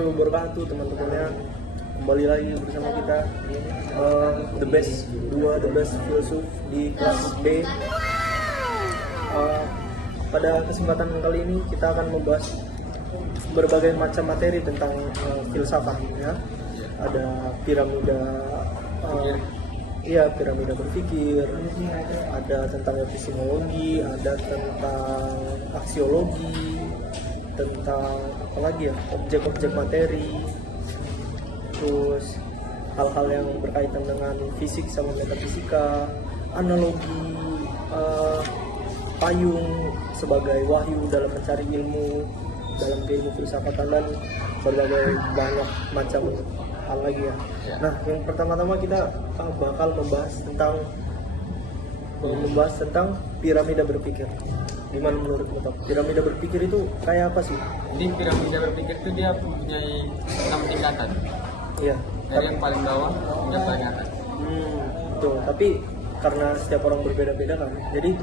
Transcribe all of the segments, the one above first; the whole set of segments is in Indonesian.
warahmatullahi wabarakatuh teman-temannya. Kembali lagi bersama kita the best filsuf di kelas B. Pada kesempatan kali ini kita akan membahas berbagai macam materi tentang filsafat ya. Ada piramida piramida berpikir, ada tentang epistemologi, ada tentang aksiologi, tentang apa lagi ya, objek-objek materi, terus hal-hal yang berkaitan dengan fisik sama metafisika, analogi, payung sebagai wahyu dalam mencari ilmu dalam ilmu filsafatan, dan berbagai banyak macam hal lagi ya. Nah, yang pertama-tama kita bakal membahas tentang piramida berpikir. Gimana menurut Bapak? Piramida berpikir itu kayak apa sih? Jadi piramida berpikir itu dia mempunyai 6 tingkatan. Iya. Dari yang paling bawah hingga paling atas. Betul. Tapi karena setiap orang berbeda-beda kan, jadi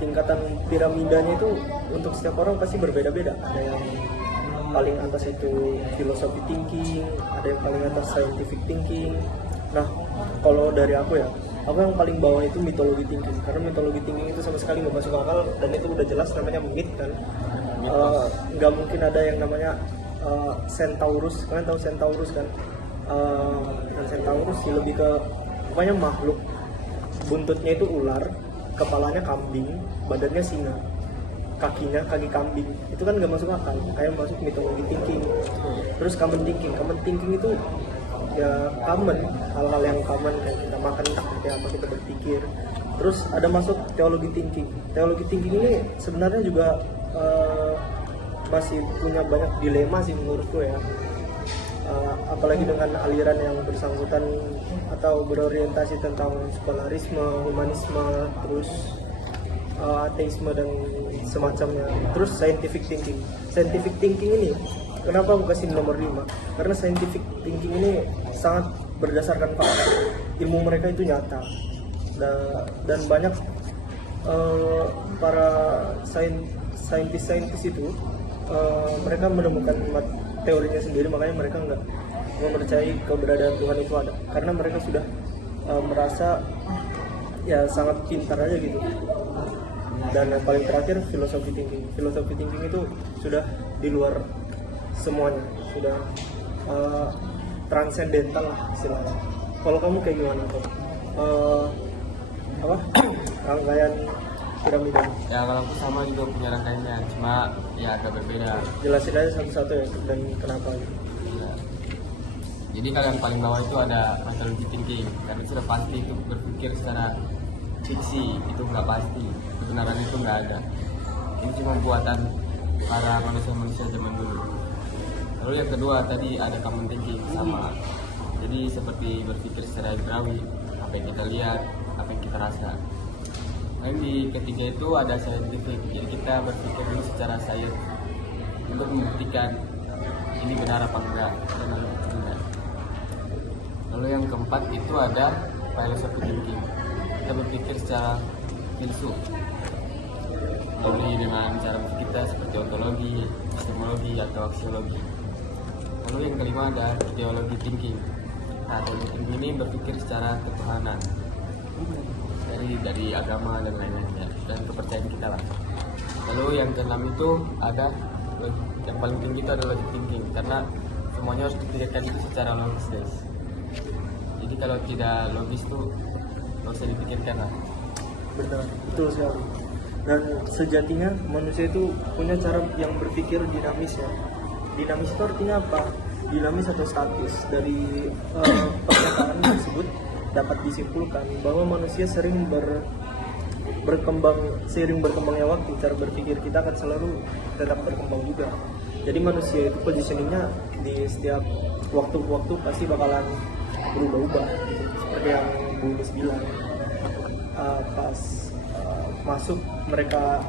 tingkatan piramidanya itu untuk setiap orang pasti berbeda-beda. Ada yang paling atas itu philosophy thinking, ada yang paling atas scientific thinking. Nah, kalau dari aku yang paling bawah itu mythology thinking, karena mythology thinking itu sama sekali nggak masuk akal, dan itu udah jelas namanya myth kan. Nggak mungkin ada yang namanya Centaurus. Kalian tahu Centaurus kan? Dan Centaurus sih lebih ke pokoknya makhluk, buntutnya itu ular, kepalanya kambing, badannya singa, kakinya kaki kambing. Itu kan nggak masuk akal, kayak masuk mythology thinking. Terus common thinking itu ya common, hal-hal yang common kayak kita makan, kayak apa kita berpikir. Terus ada masuk teologi thinking ini sebenarnya juga masih punya banyak dilema sih menurutku ya. Apalagi dengan aliran yang bersangkutan atau berorientasi tentang sekularisme, humanisme, terus ateisme dan semacamnya. Terus scientific thinking ini kenapa aku kasih nomor 5? Karena scientific thinking ini sangat berdasarkan fakta. Ilmu mereka itu nyata. Dan banyak para saintis itu mereka menemukan teorinya sendiri, makanya mereka nggak mempercayai keberadaan Tuhan itu ada, karena mereka sudah merasa ya sangat pintar aja gitu. Dan yang paling terakhir philosophy thinking itu sudah di luar semuanya, sudah transcendental lah istilahnya. Kalau kamu kayak gimana tuh? Rangkaian piramida? Ya kalau aku sama juga punya rangkaiannya, cuma ya agak berbeda. Jelasin aja satu-satu ya, dan kenapa gitu. Ya. Jadi kalau yang paling bawah itu ada mythology thinking, karena sudah pasti itu berpikir secara fiksi, itu nggak pasti, kebenaran itu nggak ada. Ini cuma buatan para manusia zaman dulu. Lalu yang kedua tadi ada common thinking, sama. Jadi seperti berpikir secara ibrawi, apa yang kita lihat, apa yang kita rasa. Lalu di ketiga itu ada scientific, jadi kita berpikir dulu secara sains untuk membuktikan ini benar apa enggak, dan lalu tidak. Lalu yang keempat itu ada philosophy thinking, kita berpikir secara filsuf, dengan cara berpikir kita seperti ontologi, epistemologi atau aksiologi. Lalu yang kelima ada theology thinking. Nah, theology thinking ini berpikir secara ketuhanan, dari agama dan lain-lainnya, dan kepercayaan kita lah. Lalu yang keenam itu ada yang paling tinggi itu adalah logic thinking, karena semuanya harus dipikirkan itu secara logis guys. Jadi kalau tidak logis tuh nggak usah dipikirkan lah. Benar, betul sekali. Dan sejatinya manusia itu punya cara yang berpikir dinamis ya. Dinamis itu artinya apa? Dinamis atau statis. Dari pernyataan tersebut dapat disimpulkan bahwa manusia sering seiring berkembangnya waktu, cara berpikir kita akan selalu tetap berkembang juga. Jadi manusia itu positioningnya di setiap waktu pasti bakalan berubah-ubah gitu. Seperti yang Bu Nis bilang, pas masuk mereka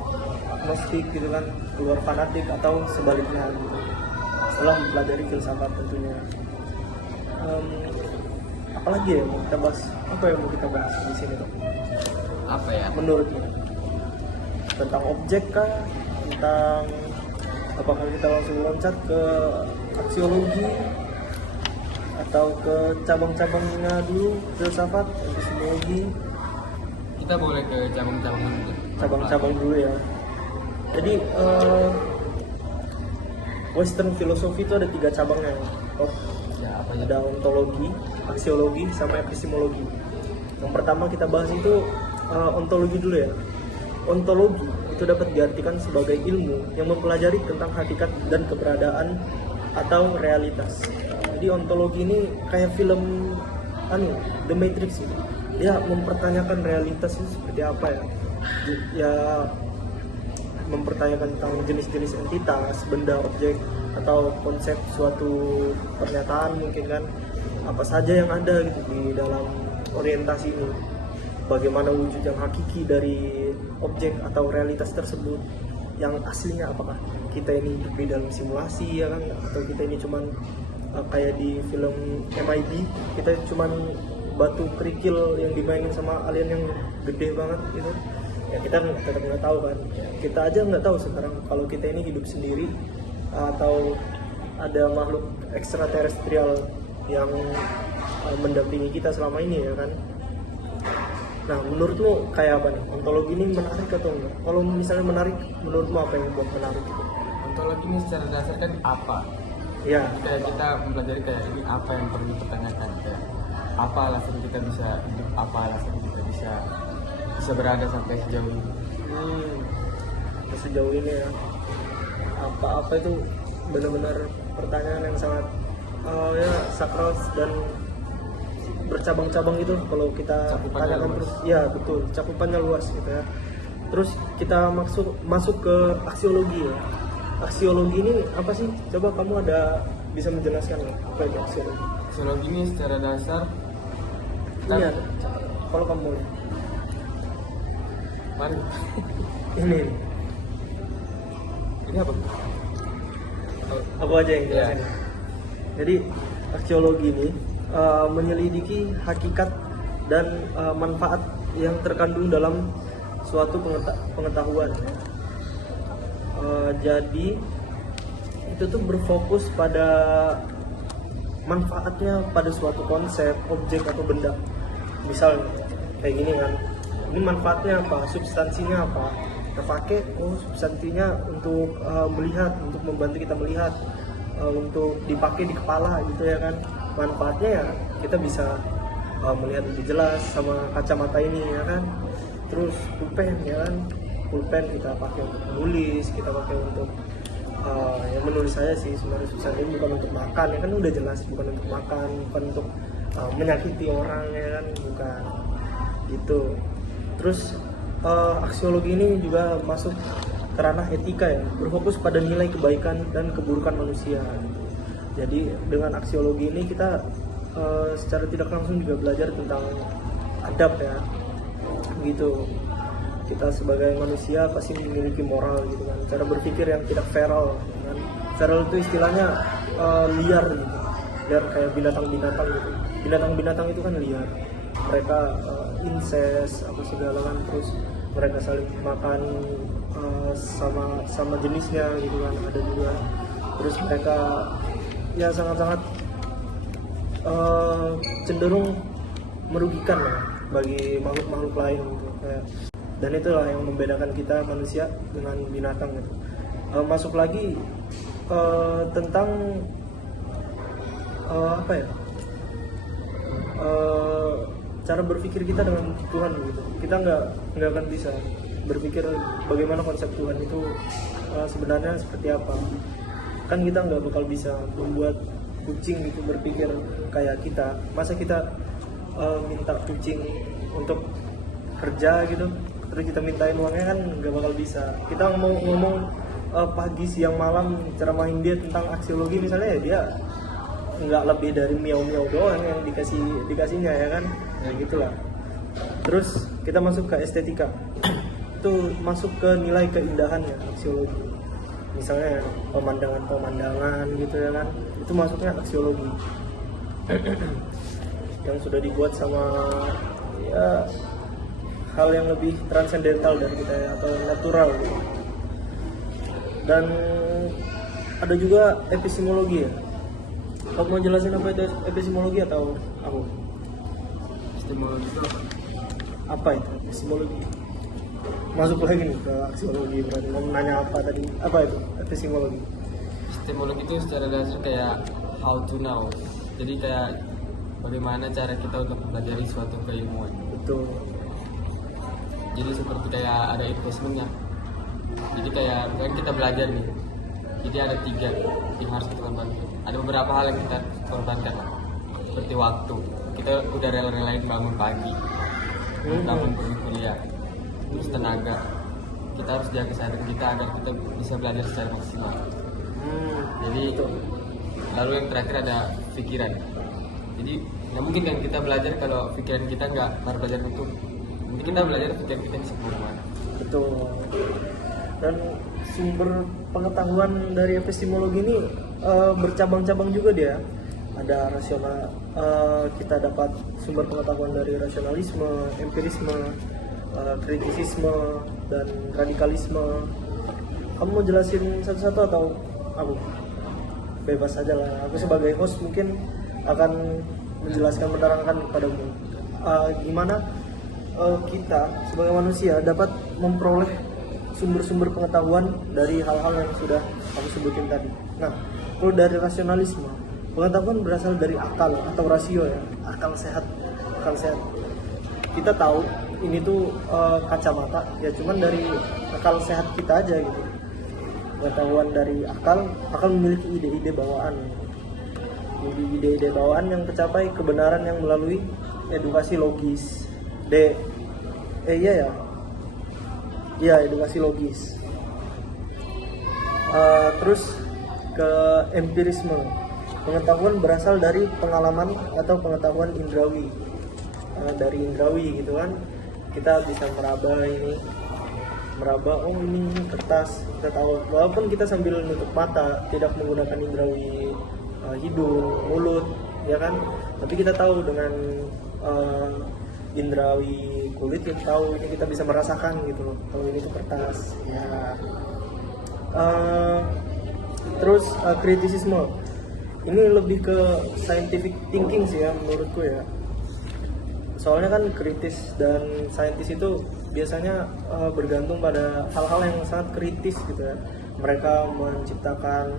agnostik gitu kan, keluar fanatik, atau sebaliknya gitu, setelah mempelajari filsafat tentunya. Apalagi ya mau kita bahas? Apa yang mau kita bahas di sini dong? Apa ya? Menurutmu tentang objek kah? Tentang apakah kita langsung loncat ke aksiologi atau ke cabang-cabangnya dulu, filsafat, epistemologi? Kita boleh ke cabang-cabang dulu. Cabang-cabang dulu ya. Jadi Western philosophy itu ada 3 cabangnya. Ya, apa aja? Ada ontologi, aksiologi, sama epistemologi. Yang pertama kita bahas itu ontologi dulu ya. Ontologi itu dapat diartikan sebagai ilmu yang mempelajari tentang hakikat dan keberadaan atau realitas. Jadi ontologi ini kayak film The Matrix gitu. Dia mempertanyakan realitas itu seperti apa ya. Ya mempertanyakan tentang jenis-jenis entitas, benda, objek, atau konsep suatu pernyataan mungkin kan, apa saja yang ada gitu di dalam orientasi ini, bagaimana wujud yang hakiki dari objek atau realitas tersebut, yang aslinya apakah kita ini hidup di dalam simulasi ya kan, atau kita ini cuman kayak di film MIB, kita cuman batu kerikil yang dimainin sama alien yang gede banget gitu. Ya kita tetap nggak tahu kan, kita aja nggak tahu sekarang kalau kita ini hidup sendiri atau ada makhluk ekstraterestrial yang mendampingi kita selama ini ya kan. Nah menurutmu kayak apa nih, ontologi ini menarik atau enggak? Kalau misalnya menarik, menurutmu apa yang buat menarik? Ontologi ini secara dasar kan apa? Ya, Kayak kita mempelajari kayak ini apa yang perlu dipertanyakan, kayak apa alasan kita bisa hidup, apa alasan kita bisa berada sampai sejauh ini. Sejauh ini ya, apa itu benar-benar pertanyaan yang sangat ya sakral dan bercabang-cabang itu kalau kita Cakupannya tanyakan luas. terus. Ya betul, cakupannya luas gitu ya. Terus kita masuk ke aksiologi ya. Aksiologi ini apa sih? Coba kamu bisa menjelaskan nggak apa itu aksiologi? Aksiologi ini secara dasar Ini ada, kalau kamu boleh. mari Ini apa? aku aja yang jelasin. Ya. Jadi aksiologi ini menyelidiki hakikat dan manfaat yang terkandung dalam suatu pengetahuan. Jadi itu tuh berfokus pada manfaatnya pada suatu konsep, objek atau benda. Misalnya kayak gini kan, ini manfaatnya apa, substansinya apa, kita pakai substansinya untuk melihat, untuk membantu kita melihat, untuk dipakai di kepala gitu ya kan. Manfaatnya ya kita bisa melihat lebih jelas sama kacamata ini ya kan. Terus pulpen ya kan, pulpen kita pakai untuk menulis, kita pakai untuk yang menulis saya sih sebenarnya susah, ini bukan untuk makan ya kan, udah jelas bukan untuk makan, bukan untuk menyakiti orang ya kan, bukan gitu. Terus aksiologi ini juga masuk ke ranah etika ya, berfokus pada nilai kebaikan dan keburukan manusia. Jadi dengan aksiologi ini kita secara tidak langsung juga belajar tentang adab ya, gitu. Kita sebagai manusia pasti memiliki moral gitu kan, cara berpikir yang tidak feral kan. Feral itu istilahnya liar gitu, liar kayak binatang-binatang gitu. Binatang-binatang itu kan liar, mereka incest apa segala kan, terus mereka saling makan sama jenisnya gitu kan, ada juga. Terus mereka ya sangat-sangat cenderung merugikan ya bagi makhluk-makhluk lain gitu kayak. Dan itulah yang membedakan kita manusia dengan binatang gitu. Masuk lagi tentang apa ya, cara berpikir kita dengan Tuhan gitu. Kita nggak akan bisa berpikir bagaimana konsep Tuhan itu sebenarnya seperti apa. Kan kita nggak bakal bisa membuat kucing gitu berpikir kayak kita. Masa kita minta kucing untuk kerja gitu, terus kita mintain uangnya, kan nggak bakal bisa. Kita mau ngomong pagi siang malam ceramahin dia tentang aksiologi misalnya, ya dia nggak lebih dari miau-miau doang yang dikasihnya ya kan, ya gitulah. Terus kita masuk ke estetika, itu masuk ke nilai keindahan ya aksiologi. Misalnya pemandangan gitu ya kan, itu masuknya aksiologi. Yang sudah dibuat sama ya hal yang lebih transendental dari kita ya, atau natural gitu. Dan ada juga epistemologi ya. Kamu mau jelasin apa itu epistemologi atau apa? Epistemologi itu apa? Apa itu epistemologi? Masuk lagi nih ke aksiologi, berarti kamu nanya apa tadi? Apa itu epistemologi? Epistemologi itu secara dasar kayak how to know. Jadi kayak bagaimana cara kita untuk mempelajari suatu keilmuan. Betul. Jadi seperti kayak ada investmentnya. Jadi kayak kan kita belajar nih. Jadi ada 3 yang harus kita korbankan. Ada beberapa hal yang kita korbankan lah. Seperti waktu. Kita udah rela-relain bangun pagi, bangun pergi kuliah. Terus tenaga. Kita harus jaga kesehatan kita agar kita bisa belajar secara maksimal. Jadi lalu yang terakhir ada pikiran. Jadi nggak mungkin kan kita belajar kalau pikiran kita nggak baru belajar itu. Mungkin kita belajar pikiran kita bisa kemana. Betul. Dan sumber pengetahuan dari epistemologi ini bercabang-cabang juga dia. Ada rasional, kita dapat sumber pengetahuan dari rasionalisme, empirisme, kritisisme, dan radikalisme. Kamu mau jelasin satu-satu atau aku? Bebas aja lah. Aku sebagai host mungkin akan menjelaskan, menerangkan padamu gimana kita sebagai manusia dapat memperoleh sumber-sumber pengetahuan dari hal-hal yang sudah aku sebutin tadi. Nah, kalau dari rasionalisme, pengetahuan berasal dari akal atau rasio ya, akal sehat. Kita tahu ini tuh kacamata, ya cuman dari akal sehat kita aja gitu. Pengetahuan dari akal memiliki ide-ide bawaan. Jadi ide-ide bawaan yang tercapai kebenaran yang melalui edukasi logis. Edukasi logis. Terus ke empirisme. Pengetahuan berasal dari pengalaman atau pengetahuan indrawi. Dari indrawi gitu kan, kita bisa meraba ini kertas, kita tahu walaupun kita sambil nutup mata, tidak menggunakan indrawi hidung, mulut, ya kan, tapi kita tahu dengan indrawi kulit, kita tahu ini, kita bisa merasakan gitu loh kalau ini tuh kertas ya. Terus kritisisme ini lebih ke scientific thinking sih ya menurutku ya. Soalnya kan kritis dan saintis itu biasanya bergantung pada hal-hal yang sangat kritis gitu ya. Mereka menciptakan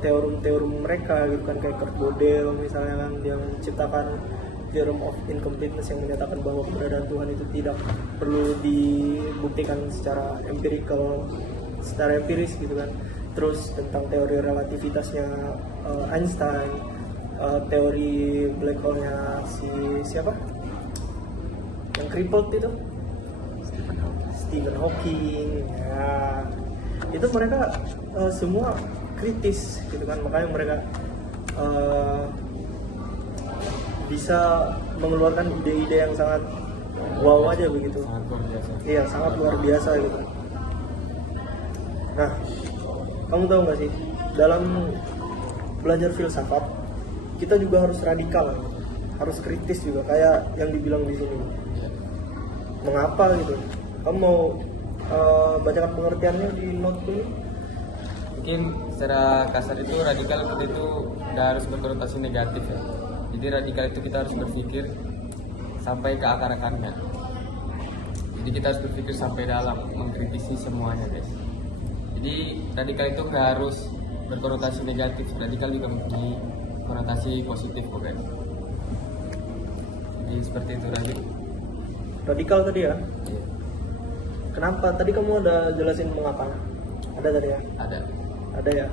teorem mereka gitu kan, kayak Kurt Gödel misalnya kan, yang menciptakan theorem of incompleteness yang menyatakan bahwa keberadaan Tuhan itu tidak perlu dibuktikan secara empiris gitu kan. Terus tentang teori relativitasnya Einstein, teori black hole-nya siapa? Yang crippled itu? Stephen Hawking. Ya. Itu mereka semua kritis gitu kan, makanya mereka bisa mengeluarkan ide-ide yang sangat wow aja begitu. Sangat luar biasa. Iya, sangat luar biasa gitu. Nah, kamu tahu nggak sih, dalam belajar filsafat kita juga harus radikal, harus kritis juga, kayak yang dibilang di sini. Mengapa gitu? Kamu mau bacakan pengertiannya di note ini? Mungkin secara kasar itu radikal itu udah harus berkonotasi negatif ya. Jadi radikal itu kita harus berpikir sampai ke akar-akarnya. Jadi kita harus berpikir sampai dalam, mengkritisi semuanya guys. Jadi radikal itu nggak harus berkonotasi negatif, radikal juga mempunyai konotasi positif kok guys. Jadi seperti itu Radikal tadi ya? Iya. Kenapa? Tadi kamu udah jelasin mengapa? Ada tadi ya? Ada ya.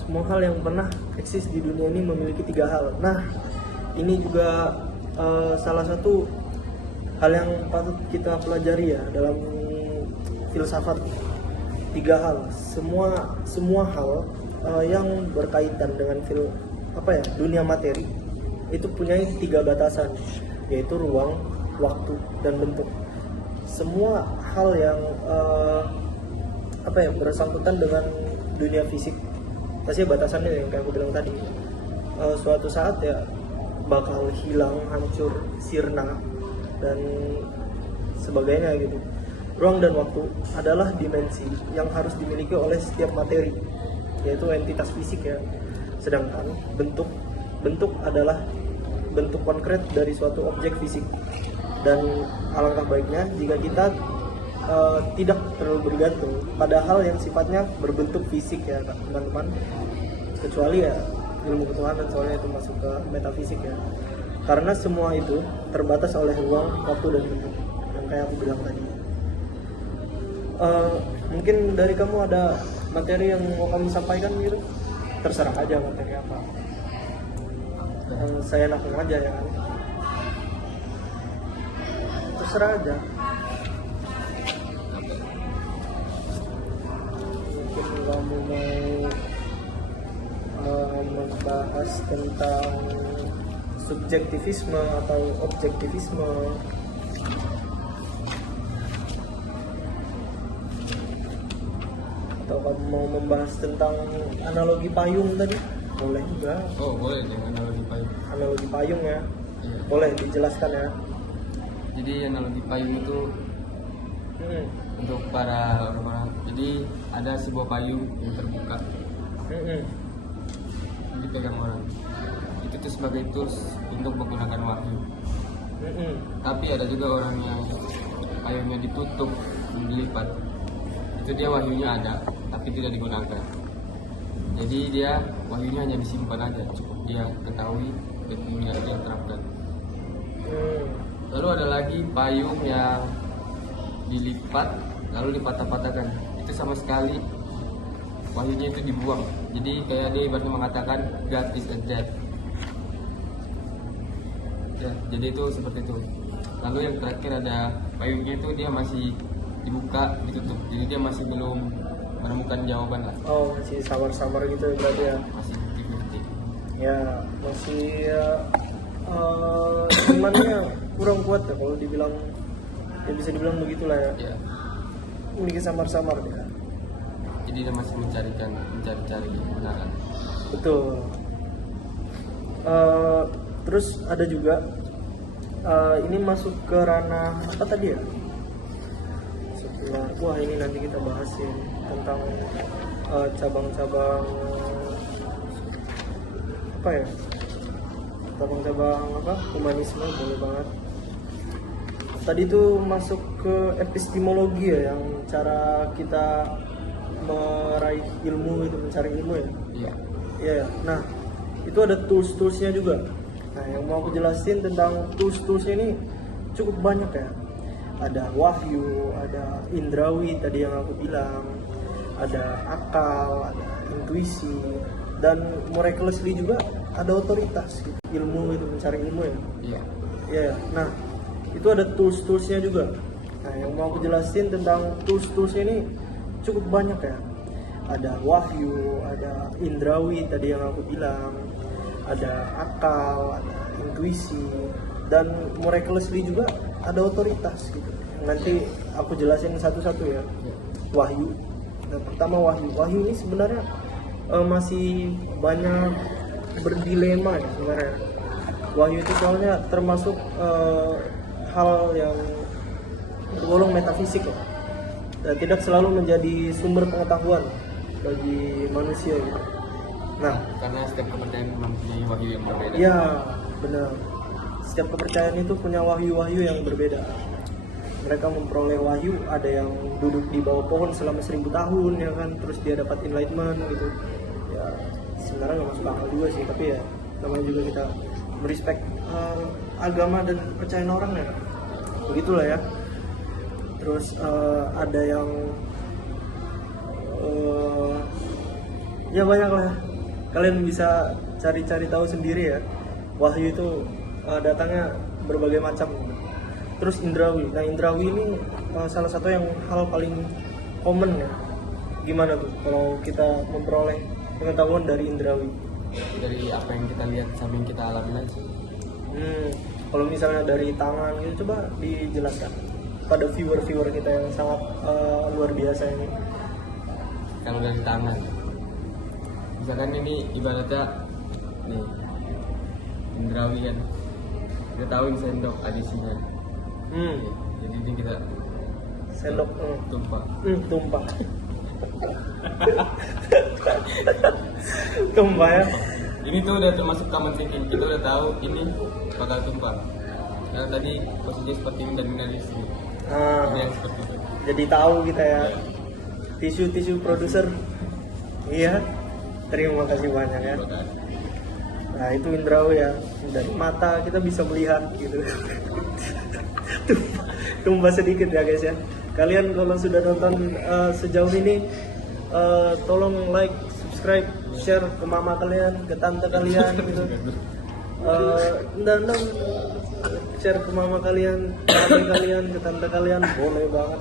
Semua hal yang pernah eksis di dunia ini memiliki 3 hal. Nah, ini juga salah satu hal yang patut kita pelajari ya dalam filsafat. 3 hal. Semua hal yang berkaitan dengan dunia materi itu punya 3 batasan, yaitu ruang, waktu, dan bentuk. Semua hal yang bersangkutan dengan dunia fisik pasti batasannya yang kayak aku bilang tadi, suatu saat ya bakal hilang, hancur, sirna, dan sebagainya gitu. Ruang dan waktu adalah dimensi yang harus dimiliki oleh setiap materi. yaitu entitas fisik ya. Sedangkan bentuk adalah bentuk konkret dari suatu objek fisik. Dan alangkah baiknya jika kita tidak terlalu bergantung pada hal yang sifatnya berbentuk fisik ya teman-teman, kecuali ya ilmu ketuhanan, soalnya itu masuk ke metafisik ya, karena semua itu terbatas oleh ruang, waktu, dan bentuk yang kayak aku bilang tadi. Mungkin dari kamu ada materi yang mau kamu sampaikan gitu, terserah aja materi apa, saya enak aja ya kan, terserah aja. Mungkin kamu mau membahas tentang subjektivisme atau objektivisme, atau kamu mau membahas tentang analogi payung tadi, boleh juga. Oh boleh, dengan analogi payung. Analogi payung ya, Iya. boleh dijelaskan ya. Jadi analogi payung itu untuk para orang-orang. Jadi ada sebuah payung yang terbuka, dipegang orang. Itu tuh sebagai tools untuk menggunakan wahyu. Tapi ada juga orang yang payungnya ditutup, dilipat. Itu dia wahyunya ada, tapi tidak digunakan. Jadi dia wahyunya hanya disimpan aja, cukup dia ketahui dan kemudian dia terapkan. Lalu ada lagi payung yang dilipat lalu dipatah-patahkan. Itu sama sekali wahyunya itu dibuang. Jadi kayak dia ibaratnya mengatakan God is a dead. Ya, jadi itu seperti itu. Lalu yang terakhir ada payungnya itu dia masih dibuka, ditutup. Jadi dia masih belum menemukan jawaban lah. Oh, masih samar-samar gitu berarti ya. Masih 50-50. Ya, masih imannya kurang kuat ya kalau dibilang, ya bisa dibilang begitulah ya. Ya. Memiliki samar-samar ya. Jadi dia masih mencari kebenaran. Betul. Terus ada juga ini masuk ke ranah apa tadi ya? Setelah, wah ini nanti kita bahasin tentang cabang-cabang apa ya? Cabang-cabang apa? Humanisme, boleh banget. Tadi itu masuk ke epistemologi ya, yang cara kita meraih ilmu itu, mencari ilmu ya. Iya. Iya. Nah, itu ada tools-toolsnya juga. Nah, yang mau aku jelasin tentang tools-toolsnya ini cukup banyak ya. Ada wahyu, ada indrawi tadi yang aku bilang, ada akal, ada intuisi, dan miraculously juga ada otoritas gitu. Ilmu itu, mencari ilmu ya. Iya. Iya. Nah, itu ada tools-toolsnya juga. Nah, yang mau aku jelasin tentang tools-toolsnya ini cukup banyak ya. Ada wahyu, ada indrawi tadi yang aku bilang, ada akal, ada intuisi, dan miraculously juga ada otoritas gitu. Nanti aku jelasin satu-satu ya. Wahyu. Nah, pertama wahyu. Wahyu ini sebenarnya masih banyak berdilema ya sebenarnya. Wahyu itu soalnya termasuk hal yang tergolong metafisik ya, dan tidak selalu menjadi sumber pengetahuan bagi manusia gitu. Nah, Karena setiap kepercayaan mempunyai wahyu yang berbeda. ya benar. Setiap kepercayaan itu punya wahyu-wahyu yang berbeda. Mereka memperoleh wahyu, ada yang duduk di bawah pohon selama 1000 tahun ya kan, terus dia dapat enlightenment gitu. Ya sebenarnya nggak masuk akal juga sih, tapi ya namanya juga kita merespek agama dan kepercayaan orang ya. Begitulah ya. Terus ada yang ya banyak lah. Kalian bisa cari-cari tahu sendiri ya. Wahyu itu datangnya berbagai macam. Terus indrawi. Nah, indrawi ini salah satu yang hal paling common ya. Gimana tuh kalau kita memperoleh pengetahuan dari indrawi? Dari apa yang kita lihat sampai yang kita alami aja. Kalau misalnya dari tangan gitu, coba dijelaskan pada viewer-viewer kita yang sangat luar biasa ini. Kalau dari tangan, misalkan ini ibaratnya nih indrawi kan, kita tahu ini sendok adisinya. Jadi ini kita Sendok tumpah. tumpah. Tumpah ya. Ini tuh udah termasuk taman sinking, kita udah tahu ini bakal tumpah. Karena tadi posisinya seperti ini dan ini sini. Nah, Ini yang seperti itu. jadi tahu kita ya. Tisu produser. Iya. Terima kasih banyak ya. Bakal. Nah itu Indrawi ya, dari mata kita bisa melihat gitu. Tumpah sedikit ya guys ya. Kalian kalau sudah nonton sejauh ini, tolong like, subscribe, share ke mama kalian, ke tante kalian gitu. Dan share ke mama kalian, ke adik kalian, ke tante kalian, boleh banget.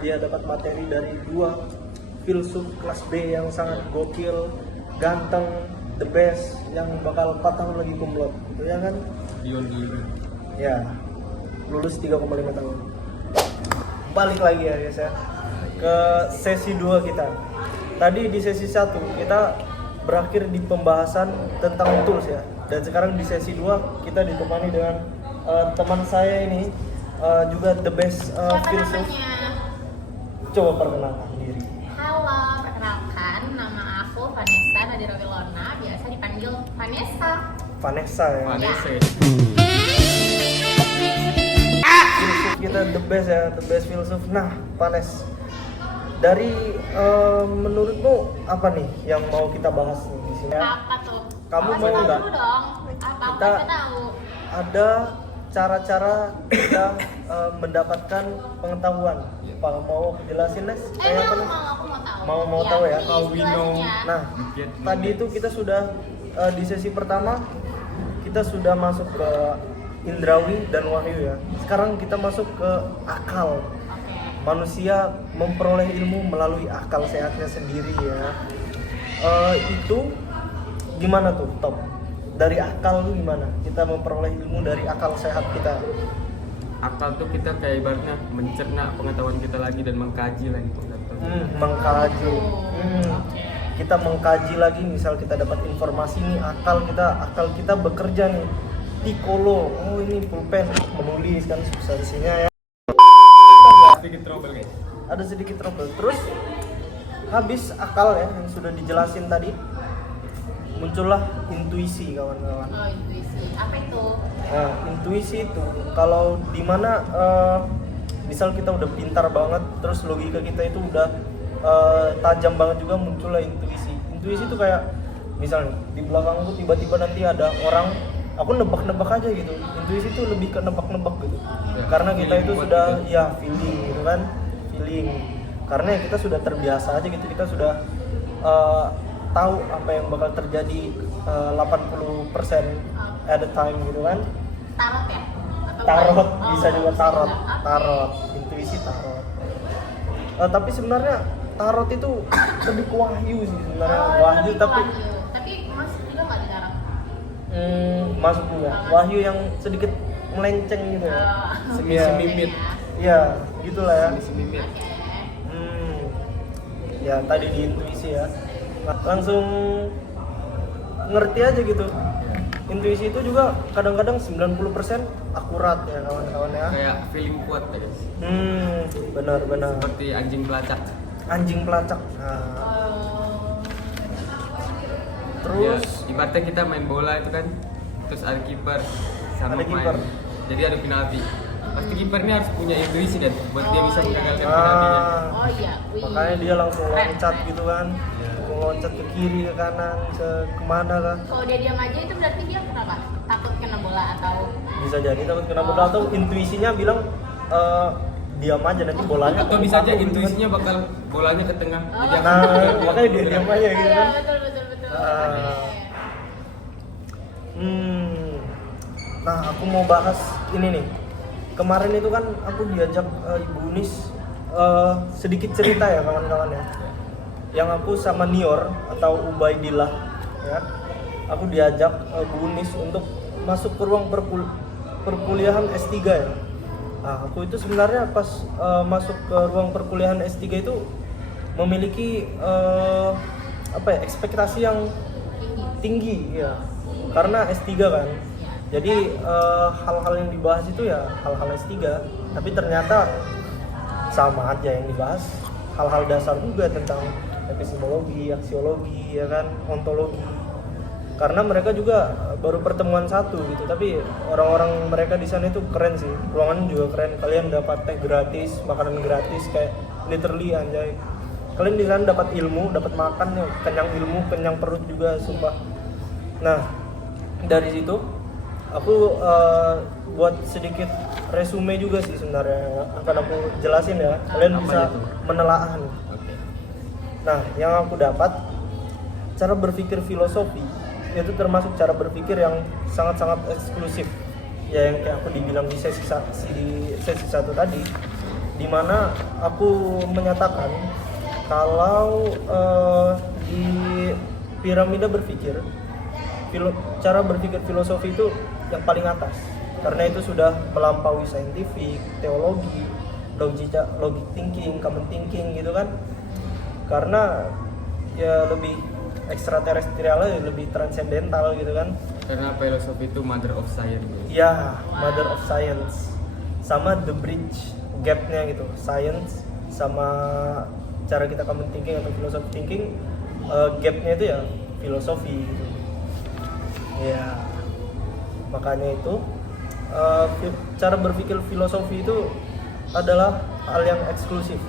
Dia dapat materi dari 2 filsuf kelas B yang sangat gokil, ganteng, the best, yang bakal 4 tahun lagi kumlot, gitu ya kan? Dion dulu. Ya, lulus 3,5 tahun. Balik lagi ya guys ya, ke sesi 2 kita. Tadi di sesi 1 kita berakhir di pembahasan tentang tools ya. Dan sekarang di sesi 2 kita ditemani dengan teman saya ini, juga the best Siapa filsuf. namanya? Coba perkenalkan diri. Halo, perkenalkan nama aku Vanessa Nadira Wilona, biasa dipanggil Vanessa. Vanessa ya. Vanessa. Filsuf kita the best ya, the best filsuf. Nah, Vanes, dari menurutmu apa nih yang mau kita bahas nih di sini? Apa tuh? Kamu Kasih mau tahu nggak? dulu dong. Apa aku Kita- nggak tahu? Ada cara-cara kita mendapatkan pengetahuan. Kalau mau jelasin Nes? Kayak apa Nes? Aku mau tahu. Mau tahu ya? please, How we know. jelasin ya. Nah, tadi itu kita sudah di sesi pertama kita sudah masuk ke Indrawi dan Wahyu ya. Sekarang kita masuk ke akal. Oke. Manusia memperoleh ilmu melalui akal sehatnya sendiri ya. Itu gimana tuh Top? Dari akal tuh gimana? Kita memperoleh ilmu dari akal sehat kita. Akal tuh kita kayak ibaratnya mencerna pengetahuan kita lagi dan mengkaji lagi pengetahuan. Mengkaji. Kita mengkaji lagi, misal kita dapat informasi nih, akal kita bekerja nih. Piccolo, oh ini pulpen, menulis kan substansinya ya. Sedikit trouble guys. Ada sedikit trouble. Terus habis akal ya yang sudah dijelasin tadi, muncullah intuisi kawan-kawan. Oh, intuisi. Apa itu? Nah, intuisi itu kalau dimana misal kita udah pintar banget, terus logika kita itu udah tajam banget juga, muncullah intuisi. Intuisi itu kayak misalnya di belakangku tiba-tiba nanti ada orang, aku nebak-nebak aja gitu. Intuisi itu lebih ke nebak-nebak gitu. Ya, Karena kita feeling itu buat sudah gitu. ya feeling gitu kan, feeling. Karena ya kita sudah terbiasa aja gitu, kita sudah tahu apa yang bakal terjadi 80% at a time gitu kan. Tarot ya? Atau Tarot, apa? bisa juga tarot. Oke. Tarot, intuisi tarot. Tapi sebenarnya tarot itu lebih ke wahyu sih sebenarnya. Wahyu lebih ke tapi wahyu. Tapi masuk juga nggak di tarot? masuk juga. Wahyu yang sedikit melenceng gitu ya. Oh. Iya. Semimit. Iya, gitulah ya. Semimit. Oke. Ya tadi di intuisi ya. Langsung ngerti aja gitu. Intuisi itu juga kadang-kadang 90% akurat ya kawan-kawan ya. Kayak feeling kuat ya guys. Benar-benar. Seperti anjing pelacak. Anjing pelacak. Nah, Oh. terus Ya, ibaratnya kita main bola itu kan, terus ada kiper sama Ada kiper. jadi ada penalti. Pasti kiper ini harus punya intuisi dan buat dia bisa menggagalkan penaltinya. Oh iya. Wih. makanya dia langsung Keren, loncat keren. gitu kan. Iya. Loncat ke kiri, ke kanan, kemana kan. Kalau dia diam aja itu berarti dia kenapa? Takut kena bola atau? Bisa jadi takut kena bola atau intuisinya bilang diam aja nanti bolanya. Atau bisa aja kabur gitu kan. intuisinya bakal bolanya ke tengah. Jadi Nah, akan- makanya dia diam aja gitu Iya kan. betul. Ah. Nah, aku mau bahas ini nih. Kemarin itu kan aku diajak Ibu Unis sedikit cerita ya kawan-kawan ya. Yang aku sama Nior atau Ubaidillah ya. Aku diajak Bu Unis untuk masuk ke ruang perkuliahan S3 ya. Nah, aku itu sebenarnya pas masuk ke ruang perkuliahan S3 itu memiliki ekspektasi yang tinggi ya. Karena S3 kan. Jadi hal-hal yang dibahas itu ya hal-hal S3, tapi ternyata sama aja yang dibahas hal-hal dasar juga tentang epistemologi, aksiologi, ya kan, ontologi. Karena mereka juga baru pertemuan satu gitu, tapi orang-orang mereka di sana itu keren sih, ruangan juga keren. Kalian dapat teh gratis, makanan gratis, kayak literally anjay. Kalian di sana dapat ilmu, dapat makan, ya, kenyang ilmu, kenyang perut juga, sumpah. Nah, dari situ aku buat sedikit resume juga sih sebenarnya, akan aku jelasin ya. Kalian Apa bisa itu? menelaah nih. Oke. Nah, yang aku dapat, cara berpikir filosofi itu termasuk cara berpikir yang sangat-sangat eksklusif. Ya yang kayak aku dibilang di sesi 1 tadi, di mana aku menyatakan kalau di piramida berpikir, cara berpikir filosofi itu yang paling atas. Karena itu sudah melampaui saintifik, teologi, logic thinking, common thinking gitu kan. Karena ya lebih ekstraterestrial, lebih transendental gitu kan. Karena filosofi itu mother of science. Ya, mother of science. Sama the bridge gapnya gitu, science sama cara kita common thinking atau philosophy thinking, gapnya itu ya filosofi gitu. Ya, makanya itu cara berpikir filosofi itu adalah hal yang eksklusif.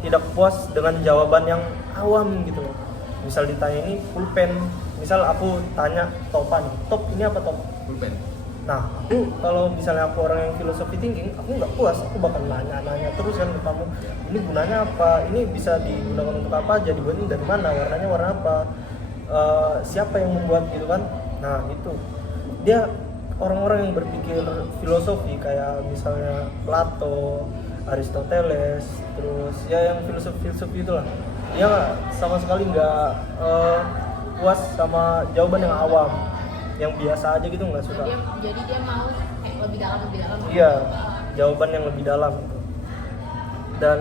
Tidak puas dengan jawaban yang awam gitu loh. Misal ditanya ini pulpen, misal aku tanya Topan, top ini apa top? Pulpen. Nah, aku kalau misalnya aku orang yang philosophy thinking, aku nggak puas, aku bakal nanya terus kan ke kamu, ini gunanya apa, ini bisa digunakan untuk apa, jadi ini dari mana, warnanya warna apa, siapa yang membuat gitu kan. Nah itu dia orang-orang yang berpikir filosofi kayak misalnya Plato, Aristoteles, terus ya yang filosofi itulah, dia sama sekali nggak puas sama jawaban yang awam, yang biasa aja gitu, nggak suka. Jadi dia mau lebih dalam. Iya, jawaban yang lebih dalam gitu. Dan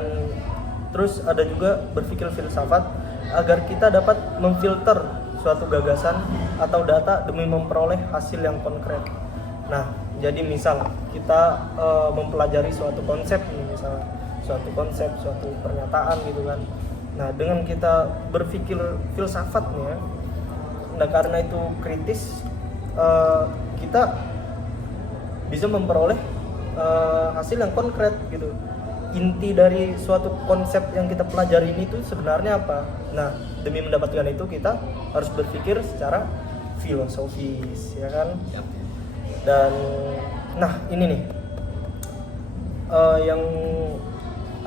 terus ada juga berpikir filsafat agar kita dapat memfilter suatu gagasan atau data demi memperoleh hasil yang konkret. Nah, jadi misal kita mempelajari suatu konsep nih, misalnya suatu konsep, suatu pernyataan gitu kan. Nah, dengan kita berpikir filsafatnya, nah karena itu kritis, kita bisa memperoleh hasil yang konkret gitu. Inti dari suatu konsep yang kita pelajari ini tuh sebenarnya apa? Nah, demi mendapatkan itu kita harus berpikir secara filosofis, ya kan? Dan nah ini nih yang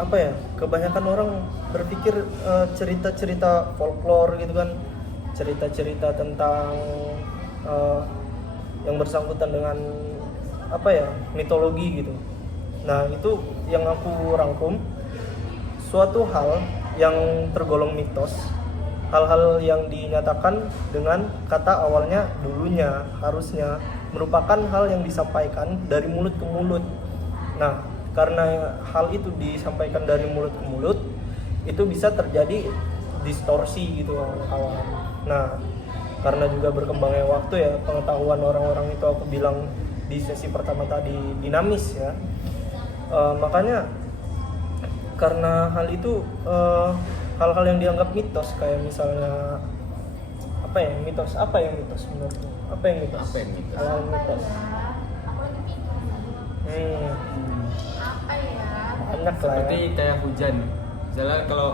apa ya, kebanyakan orang berpikir cerita-cerita folklore gitu kan, cerita-cerita tentang yang bersangkutan dengan apa ya, mitologi gitu. Nah itu yang aku rangkum, suatu hal yang tergolong mitos, hal-hal yang dinyatakan dengan kata awalnya dulunya, harusnya, merupakan hal yang disampaikan dari mulut ke mulut. Nah, karena hal itu disampaikan dari mulut ke mulut, itu bisa terjadi distorsi gitu kawan-kawan. Nah, karena juga berkembangnya waktu ya, pengetahuan orang-orang itu aku bilang di sesi pertama tadi dinamis ya. Makanya karena hal itu hal-hal yang dianggap mitos kayak misalnya apa yang mitos menurutmu? Apa yang mitos? Hal-hal mitos. Aku lagi pikir. Apa ya? Banyak lah Seperti ya. kayak hujan. Misalnya kalau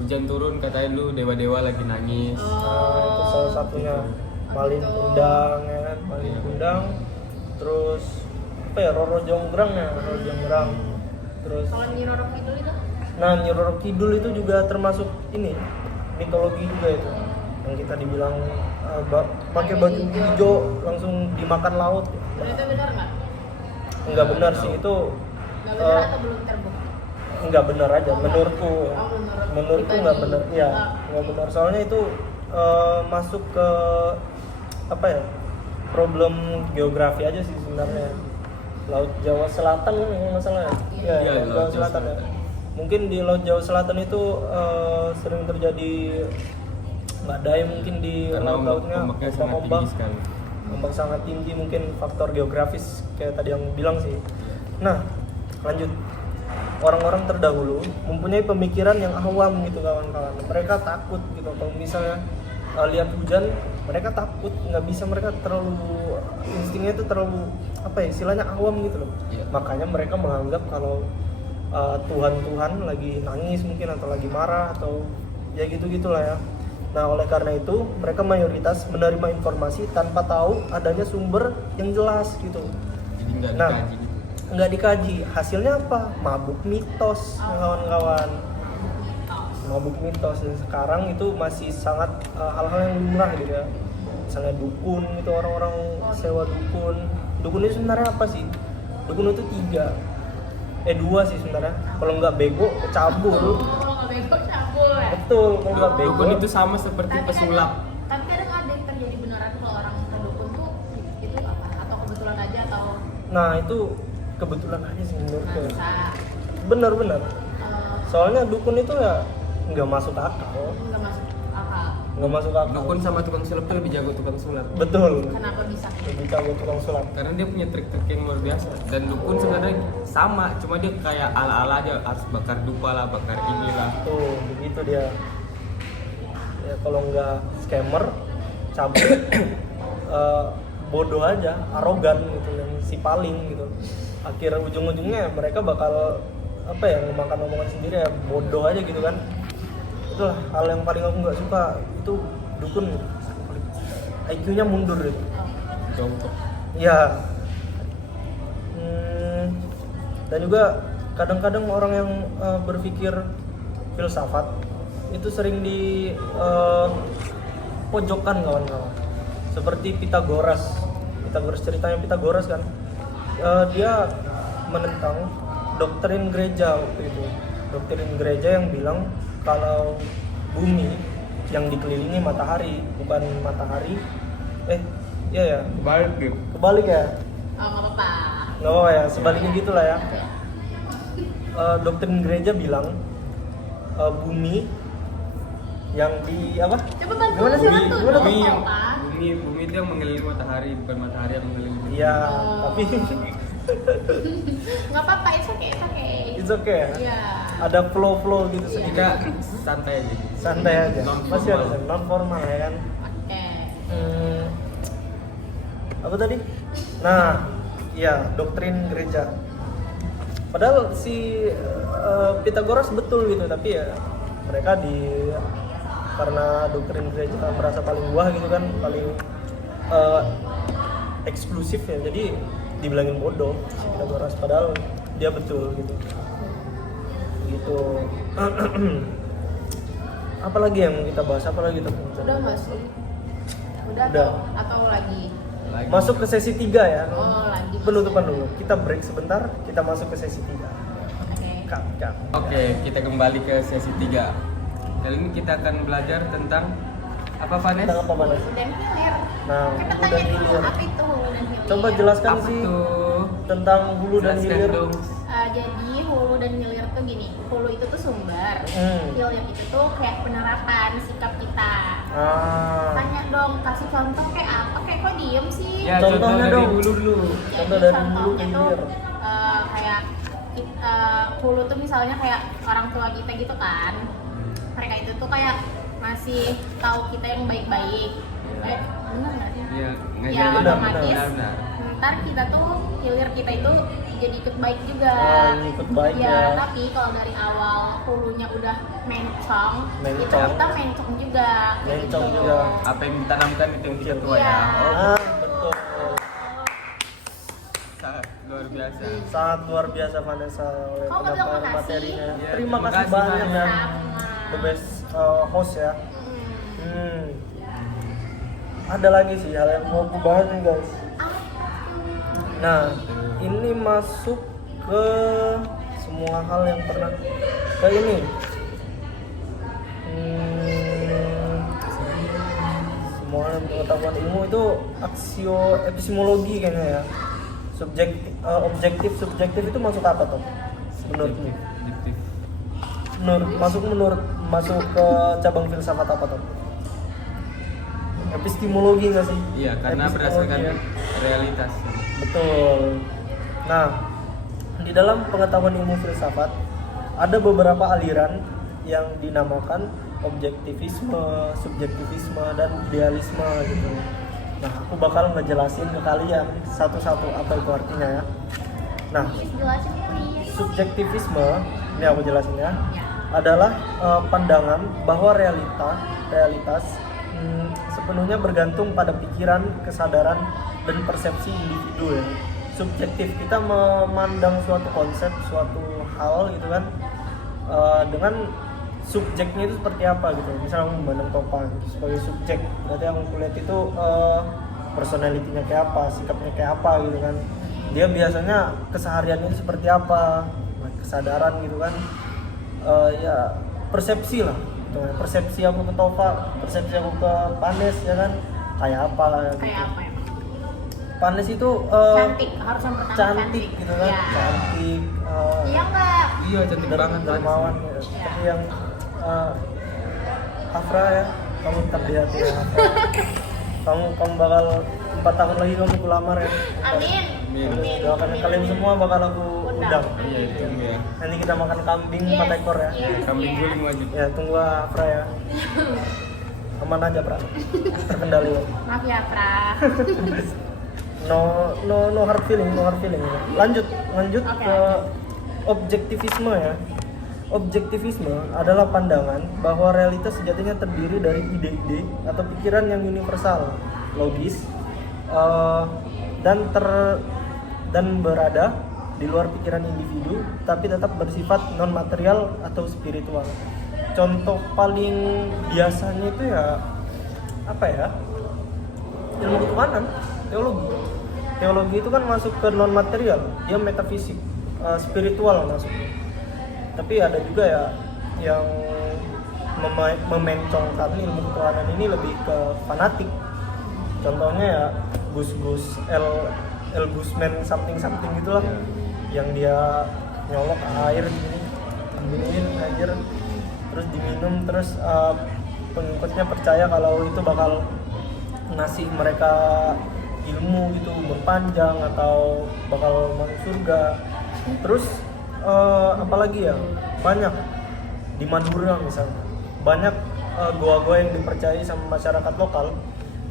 hujan turun katanya lu dewa-dewa lagi nangis. Itu salah satunya. Malin Kundang ya kan, Malin Kundang. Terus apa ya, Roro Jonggrang ya, Roro Jonggrang. Terus Kalau Nyi Roro Kidul itu? nah, Nyi Roro Kidul itu juga termasuk ini mitologi juga itu, yang kita dibilang pakai baju hijau langsung dimakan laut. Itu benar nggak? Enggak benar sih itu, Nggak benar atau belum terbukti? enggak benar aja menurutku. Menurutku enggak benar. Iya, Ah. enggak benar. Soalnya itu masuk ke apa ya? Problem geografi aja sih sebenarnya. Laut Jawa Selatan kan yang masalah ya? Iya, Iya, Laut Jawa Selatan ya. Mungkin di Laut Jawa Selatan itu sering terjadi badai, mungkin di Karena laut-lautnya ombaknya sangat ombak-ombak. tinggi sekali. Ombak sangat tinggi, mungkin faktor geografis kayak tadi yang bilang sih. Nah, lanjut. orang-orang terdahulu mempunyai pemikiran yang awam gitu kawan-kawan. Mereka takut gitu kalau misalnya lihat hujan, mereka takut, nggak bisa, mereka terlalu instingnya itu terlalu apa ya istilahnya awam gitu loh. Iya. Makanya mereka menganggap kalau Tuhan lagi nangis mungkin atau lagi marah atau ya gitu-gitulah ya. Nah, oleh karena itu mereka mayoritas menerima informasi tanpa tahu adanya sumber yang jelas gitu. Jadi nggak Nah, dikaji gitu. nggak dikaji. Hasilnya apa? Mabuk mitos, kawan-kawan. Mabuk mitos, dan sekarang itu masih sangat hal-hal yang lumrah gitu ya. Misalnya dukun itu, orang-orang sewa dukun. Dukun itu sebenarnya apa sih? Dukun itu 2 sih sebenarnya. Kalau nggak bego, cabul. Kalau nggak bego cabul ya. Betul, kalau nggak bego. Dukun itu sama seperti pesulap. Tapi kadang ada yang terjadi beneran kalau orang ke dukun tuh itu apa? Atau kebetulan aja atau Nah, itu kebetulan aja sih menurutku. masa Benar-benar. Soalnya dukun itu ya nggak masuk akal. nggak masuk akal. Nggak masuk akal. Dukun sama tukang sulap tuh lebih jago tukang sulap. Betul. Kenapa bisa? Lebih jago tukang sulap. Karena dia punya trik-trik yang luar biasa. Dan dukun sebenarnya sama, cuma dia kayak ala-ala aja, harus bakar dupa lah, bakar inilah. Tuh, begitu dia. Ya kalau nggak scammer, cabul, bodoh aja, arogan gitu, yang si paling gitu. Akhir ujung-ujungnya mereka bakal apa ya, memakan omongan sendiri ya, bodoh aja gitu kan. Itulah hal yang paling aku nggak suka, itu dukun IQ-nya mundur gitu. Contoh. Ya. Dan juga kadang-kadang orang yang berpikir filsafat itu sering di pojokkan kawan-kawan. Seperti Pythagoras ceritanya Pythagoras kan, dia menentang doktrin gereja waktu itu. Doktrin gereja yang bilang kalau bumi yang dikelilingi matahari, bukan matahari, iya ya, Balik gitu. kebalik ya. Oh, nggak apa-apa. Nggak apa-apa ya, sebaliknya gitulah ya. Doktrin gereja bilang bumi yang di apa? Coba bantu. Gimana sih? Bantu. Gimana tuh? Bumi yang Apa? bumi itu yang mengelilingi matahari, bukan matahari yang mengelilingi bumi. Iya, Oh. tapi Nggak apa-apa, it's okay. it's okay ya. Iya. Ada flow gitu Iya. sedikit, Kita santai aja. santai aja. Non-formal. Masih ada non formal ya kan. Oke. Apa tadi? Nah, iya, doktrin gereja. Padahal si Pythagoras betul gitu, tapi ya mereka karena doktrin gereja merasa paling wah gitu kan, paling eksklusif ya, jadi dibilangin bodoh si Pythagoras, padahal dia betul gitu. Gitu. Apalagi yang kita bahas? Apalagi kita Udah nggak sih? Udah. Udah. Atau lagi? Lagi. Masuk ke sesi 3 ya. Oh, lagi. Penutupan dulu. Kita break sebentar, kita masuk ke sesi 3. Oke. Kak. Oke, kita kembali ke sesi 3. Kali ini kita akan belajar tentang apa, Vanes? Tentang apa, Vanes? Hulu dan hilir. Nah, Kita hulu tanya dan dulu hilir. apa itu hulu dan hilir? Coba jelaskan Apa sih tuh? tentang hulu dan Jelaskan hilir. dong. Jadi hulu dan hilir tuh gini. Hulu itu tuh sumber. Hmm. Hilir itu tuh kayak penerapan sikap kita. Ah. Tanya dong, kasih contoh kayak apa? Kayak kok diem sih? Ya, Contohnya contoh dari dong. hulu dulu. Contoh Jadi dari hulu contohnya dan tuh hilir. kayak hulu tuh misalnya kayak orang tua kita gitu kan. Mereka itu tuh kayak masih tahu kita yang baik-baik. Bener nggak sih? Iya, Ya benar, otomatis benar. ntar kita tuh hilir kita itu jadi ikut baik juga. Ikut baik ya. ya. Tapi kalau dari awal hulunya udah mencong, itu Mencong. kita mencong juga. kayak Mencong gitu. juga. Apa yang ditanamkan itu yang kita tua Iya. ya. Oh, Betul. sangat luar biasa. Sangat luar biasa Vanessa oleh Kau nggak bilang penyampaian makasih? materinya. Iya, Terima terima kasih kasih, banyak Vanessa. ya. Sama. The best host ya. Hmm. Ada lagi sih hal yang mau aku bahas nih guys. Nah, ini masuk ke semua hal yang pernah kayak ini. Semua hal yang pengetahuan ilmu itu epistemologi kayaknya ya. Objektif, subjektif itu masuk apa tuh? Menurutmu? Subjektif. Masuk ke cabang filsafat apa tuh? Epistemologi nggak sih? Iya, karena Epistemologi berdasarkan ya. realitas. Betul. Nah, di dalam pengetahuan ilmu filsafat ada beberapa aliran yang dinamakan objektivisme, subjektivisme, dan idealisme gitu. Nah, aku bakal ngejelasin ke kalian satu-satu apa itu artinya ya. Nah, Jelasin please. subjektivisme, ini aku jelasin ya, Ya. adalah pandangan bahwa realitas sepenuhnya bergantung pada pikiran, kesadaran, dan persepsi individu ya. Subjektif, kita memandang suatu konsep, suatu hal gitu kan, dengan subjeknya itu seperti apa gitu. Misalnya aku memandang Topa gitu, sebagai subjek, berarti yang aku lihat itu personalitinya kayak apa, sikapnya kayak apa gitu kan. Dia biasanya kesehariannya itu seperti apa, nah, kesadaran gitu kan. Ya persepsi lah gitu. Persepsi aku ke Tova, persepsi aku ke Panes ya kan, kayak apa gitu. Kayak apa ya? Panes itu Cantik, harus yang pertama cantik gitu kan, Ya. cantik, Iya enggak? Iya cantik banget dermawan gitu. Tapi yang Afra ya, kamu tetap di hati ya Afra. kamu bakal 4 tahun lagi kamu aku lamar ya. Amin. Amin. Doakan kalian semua bakal aku undang. Iya itu ya. Nanti kita makan kambing Yes, 4 ekor ya. yes, Kambing yes. guling wajib. Ya tunggu Afra ya. Aman aja Pra, terkendali kok. Maaf ya, Pra. No hard feeling. Lanjut Oke. ke objektivisme ya. Objektivisme adalah pandangan bahwa realitas sejatinya terdiri dari ide-ide atau pikiran yang universal, logis, dan berada di luar pikiran individu, tapi tetap bersifat non material atau spiritual. Contoh paling biasanya itu ya apa ya? Ilmu ketuhanan, teologi. Teologi itu kan masuk ke non material, dia metafisik, spiritual masuknya. Tapi ada juga ya yang memencongkan ilmu ketuhanan ini lebih ke fanatik. Contohnya ya Gus El Gusman something gitulah, yang dia nyolok air diginiin air terus diminum, terus pengikutnya percaya kalau itu bakal ngasih mereka ilmu gitu berpanjang atau bakal masuk surga. Terus apalagi ya, banyak di Madura misalnya, banyak goa-goa yang dipercayai sama masyarakat lokal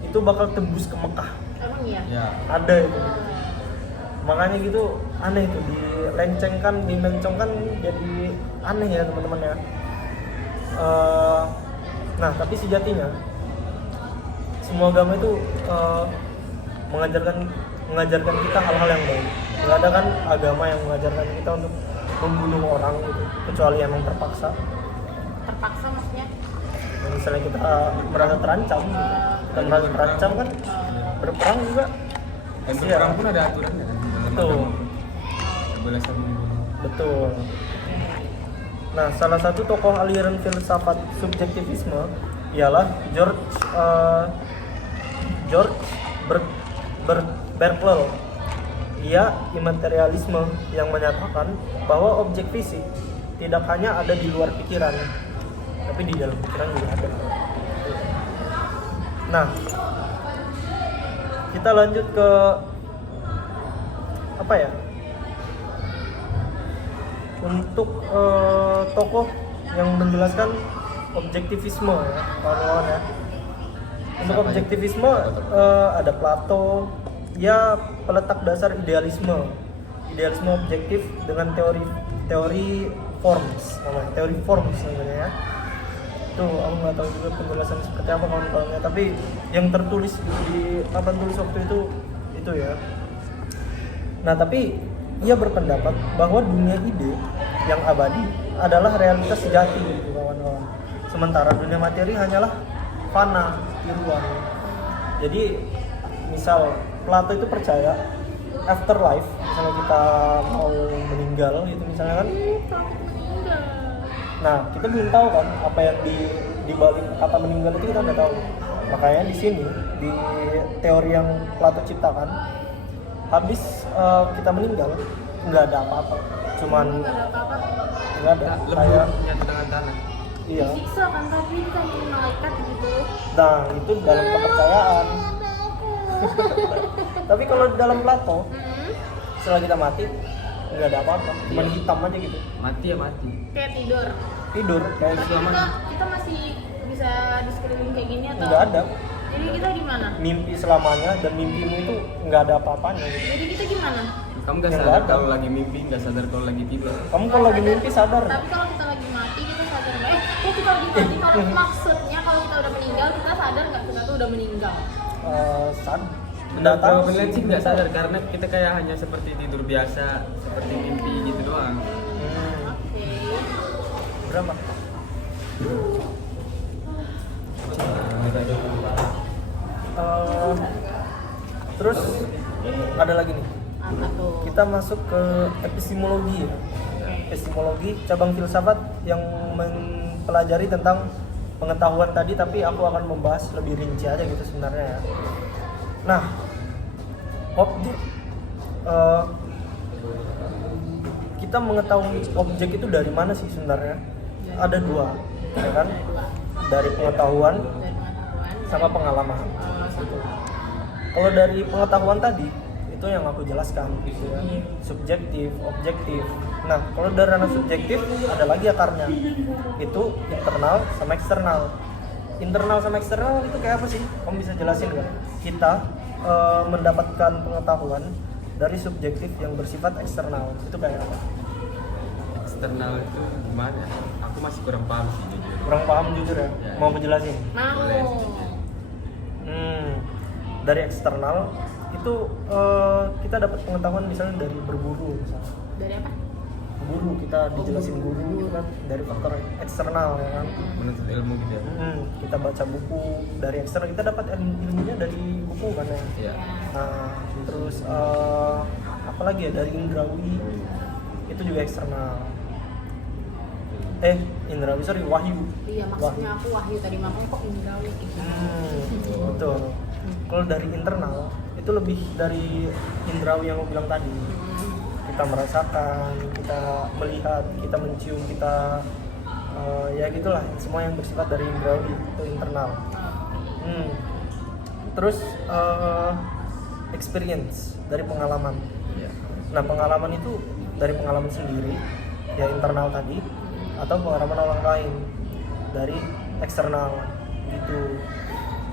itu bakal tembus ke Mekah. Emang iya? Ya. Ada itu, makanya gitu aneh itu, dimencongkan jadi aneh ya teman-teman ya. Nah tapi sejatinya semua agama itu mengajarkan kita hal-hal yang baik. Nggak ada kan agama yang mengajarkan kita untuk membunuh orang gitu, kecuali emang terpaksa. Terpaksa maksudnya? Dan misalnya kita merasa terancam gitu. Kita merasa terancam kan berperang juga. Dan Iya. berperang pun ada aturannya kan. Betul. Nggak boleh saling membunuh. Betul. Nah, salah satu tokoh aliran filsafat subjektivisme ialah George Berkeley. Ia imaterialisme yang menyatakan bahwa objek fisik tidak hanya ada di luar pikiran, tapi di dalam pikiran juga ada. Nah, kita lanjut ke apa ya? Untuk tokoh yang menjelaskan objektivisme ya, kawan-kawan ya. Untuk objektivisme ada Plato, ya peletak dasar idealisme objektif dengan teori forms namanya ya. Itu aku nggak tahu juga penjelasan seperti apa kawan-kawannya, tapi yang tertulis di papan tulis waktu itu ya. Nah tapi ia berpendapat bahwa dunia ide yang abadi adalah realitas sejati gitu kawan-kawan. Sementara dunia materi hanyalah fana, tiruan. Jadi misal Plato itu percaya afterlife, misalnya kita mau meninggal gitu misalnya kan. Nah kita belum tahu kan apa yang di balik kata meninggal itu, kita nggak tahu. Makanya di sini di teori yang Plato ciptakan, habis kita meninggal nggak ada apa-apa, cuman Nggak ada apa-apa. nggak ada kayak Leburnya di tengah tanah. iya. Disiksa kan tapi kayak malaikat gitu. Nah itu dalam kepercayaan. Tapi kalau dalam Plato, setelah kita mati nggak ada apa-apa, cuma Iya. hitam aja gitu. Mati ya mati. Kayak tidur. Tidur kayak Tapi Selama- kita masih bisa di screening kayak gini atau? nggak ada. Jadi kita gimana? Mimpi selamanya dan mimpimu itu nggak ada apa-apanya gitu. Jadi kita gimana? Kamu nggak Yang sadar nggak ada. kalau lagi mimpi, nggak sadar kalau lagi tidur. Kamu kalau lagi mimpi sadar. Tapi kalau kita lagi mati kita sadar nggak? Kok kita lagi mati? Kalau maksudnya kalau kita udah meninggal kita sadar nggak kita tuh udah meninggal? Sad. Nggak tahu peneliti sih nggak sadar karena kita kayak hanya seperti tidur biasa, seperti mimpi gitu doang. Oke. Berapa? Eh, terus ada lagi nih. Apa tuh? Kita masuk ke epistemologi ya. Epistemologi cabang filsafat yang mempelajari tentang pengetahuan tadi, tapi aku akan membahas lebih rinci aja gitu sebenarnya ya. Nah, objek kita mengetahui objek itu dari mana sih sebenarnya? Ada dua, ya kan? Dari pengetahuan Dari pengetahuan sama pengalaman. satu. Kalau dari pengetahuan tadi itu yang aku jelaskan gitu ya, subjektif, objektif. Nah, kalau dari ranah subjektif ada lagi akarnya, itu internal sama eksternal. Internal sama eksternal itu kayak apa sih? Kamu bisa jelasin nggak? Kita mendapatkan pengetahuan dari subjektif yang bersifat eksternal, itu kayak apa? Eksternal itu gimana? Aku masih kurang paham sih jujur. Kurang paham jujur ya? Ya. Mau aku jelasin? Mau. Dari eksternal itu kita dapat pengetahuan misalnya dari berburu misalnya. Dari apa? Guru, kita dijelasin guru gitu kan dari faktor eksternal ya kan. Menuntut ilmu gitu ya. Kita baca buku dari eksternal, kita dapat ilmunya dari buku kan ya. Iya. Nah, terus apa lagi ya, dari indrawi itu juga eksternal. Indrawi, sorry, wahyu. Iya, maksudnya aku wahyu tadi makanya kok indrawi gitu. Betul. Kalau dari internal itu lebih dari indrawi yang aku bilang tadi. Kita merasakan, kita melihat, kita mencium, kita ya gitulah, semua yang bersifat dari indrawi itu internal. Terus experience dari pengalaman. Iya. Nah, pengalaman itu dari pengalaman sendiri ya, internal tadi, atau pengalaman orang lain dari eksternal gitu.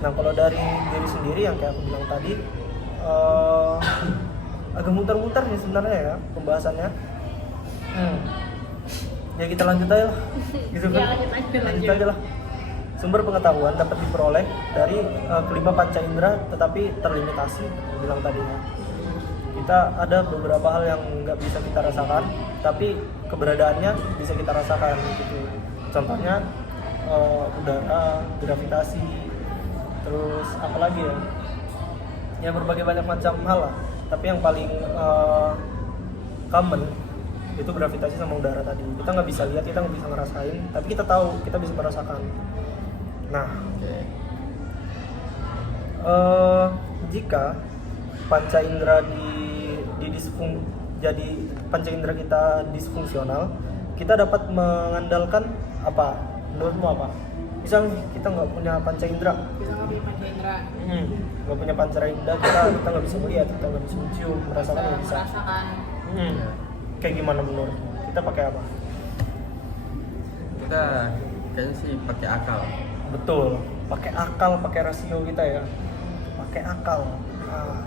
Nah, kalau dari diri sendiri yang kayak aku bilang tadi agak muter-muter nih sebenarnya ya pembahasannya. Ya kita lanjut aja lah gitu kan. Ya, lanjut. Aja lah. Sumber pengetahuan dapat diperoleh dari kelima panca indera tetapi terlimitasi, aku bilang tadi ya. Kita ada beberapa hal yang nggak bisa kita rasakan tapi keberadaannya bisa kita rasakan gitu. Contohnya udara, gravitasi, terus apa lagi ya? Ya berbagai banyak macam hal lah. Tapi yang paling common itu gravitasi sama udara tadi. Kita nggak bisa lihat, kita nggak bisa ngerasain, tapi kita tahu, kita bisa merasakan. Nah, jika panca indera jadi panca indera kita disfungsional, kita dapat mengandalkan apa? Menurutmu apa? Misalnya kita nggak punya panca indera, Kita nggak punya panca indera. nggak punya panca indera, kita nggak bisa melihat, kita nggak bisa mencium, merasakan nggak bisa. Merasakan. Kayak gimana menurut? Kita pakai apa? Kita kayaknya sih pakai akal. Betul, pakai akal, pakai rasio kita ya, pakai akal. Nah,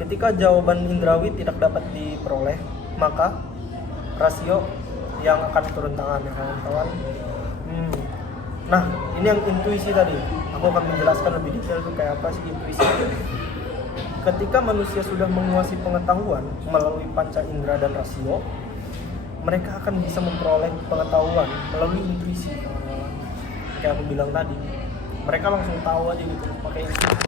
ketika jawaban indrawi tidak dapat diperoleh, maka rasio yang akan turun tangan ya kawan-kawan. Nah, ini yang intuisi tadi. Aku akan menjelaskan lebih detail itu kayak apa sih intuisi. Ketika manusia sudah menguasai pengetahuan melalui panca indera dan rasio, mereka akan bisa memperoleh pengetahuan melalui intuisi. Kayak aku bilang tadi, mereka langsung tahu aja gitu pakai intuisi.